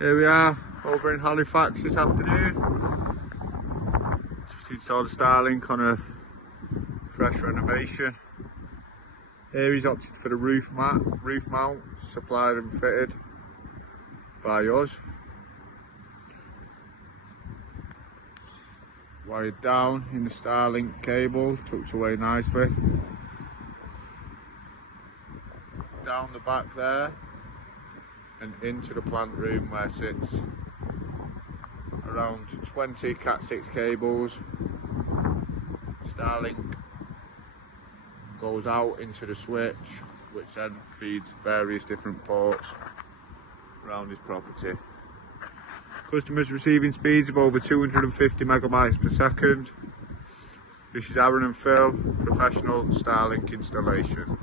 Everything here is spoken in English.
Here we are over in Halifax this afternoon. Just installed a Starlink on a fresh renovation. Here he's opted for the roof mount, supplied and fitted by us. Wired down in the Starlink cable, tucked away nicely. Down the back there and into the plant room where sits around 20 Cat6 cables. Starlink goes out into the switch, which then feeds various different ports around his property. Customers receiving speeds of over 250 megabytes per second. This is Aaron and Phil, professional Starlink installation.